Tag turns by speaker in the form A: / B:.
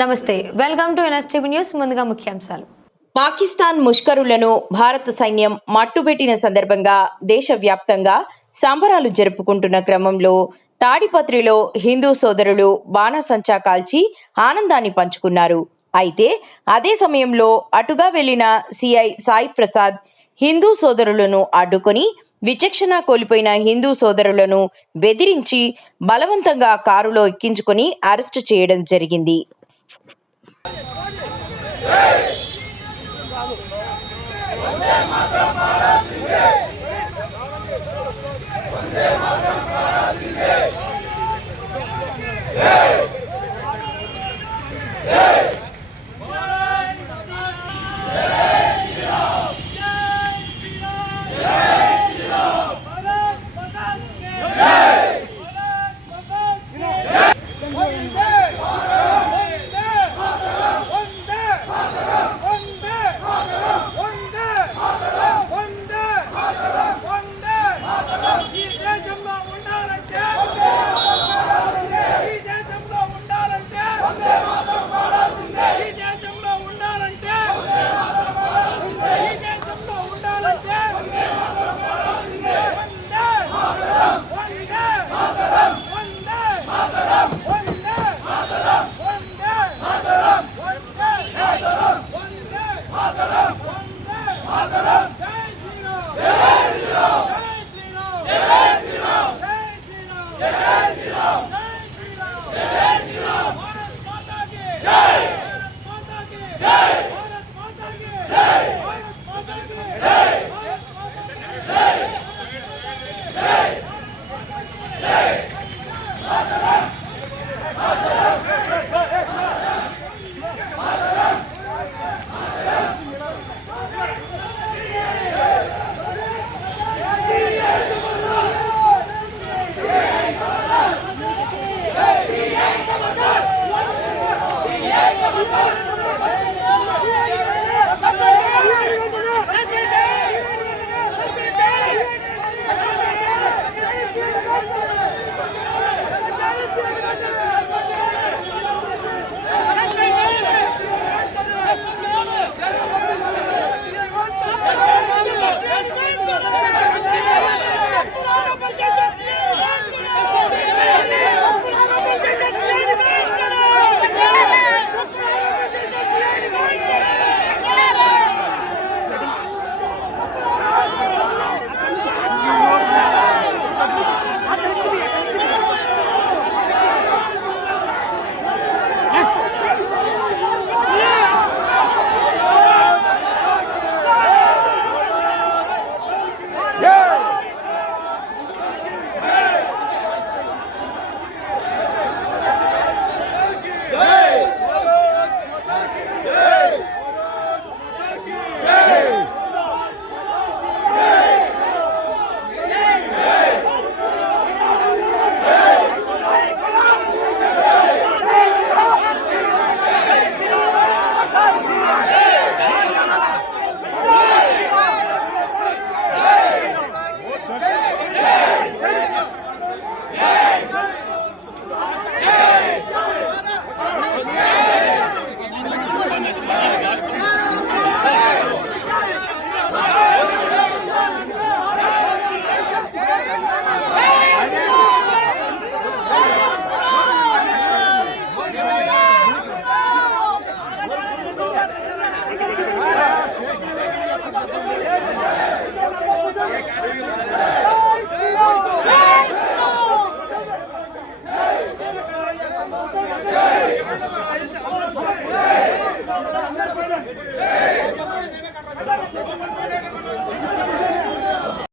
A: నమస్తే. Welcome to NSTV news ముందుగా ముఖ్యాంశాలు.
B: పాకిస్తాన్ ముష్కరులను భారత సైన్యం మట్టుబెట్టిన సందర్భంగా దేశవ్యాప్తంగా సంబరాలు జరుపుకుంటున్న క్రమంలో తాడిపత్రిలో హిందూ సోదరులు బాణాసంచా కాల్చి ఆనందాన్ని పంచుకున్నారు. అయితే అదే సమయంలో అటుగా వెళ్ళిన సిఐ సాయి ప్రసాద్ హిందూ సోదరులను అడ్డుకొని విచక్షణ కోల్పోయిన హిందూ సోదరులను బెదిరించి బలవంతంగా కారులో ఎక్కించుకొని అరెస్టు చేయడం జరిగింది.
C: వందే మాత్రం పాడాల్సిందే মাতারাম। Mustafa! அண்ணா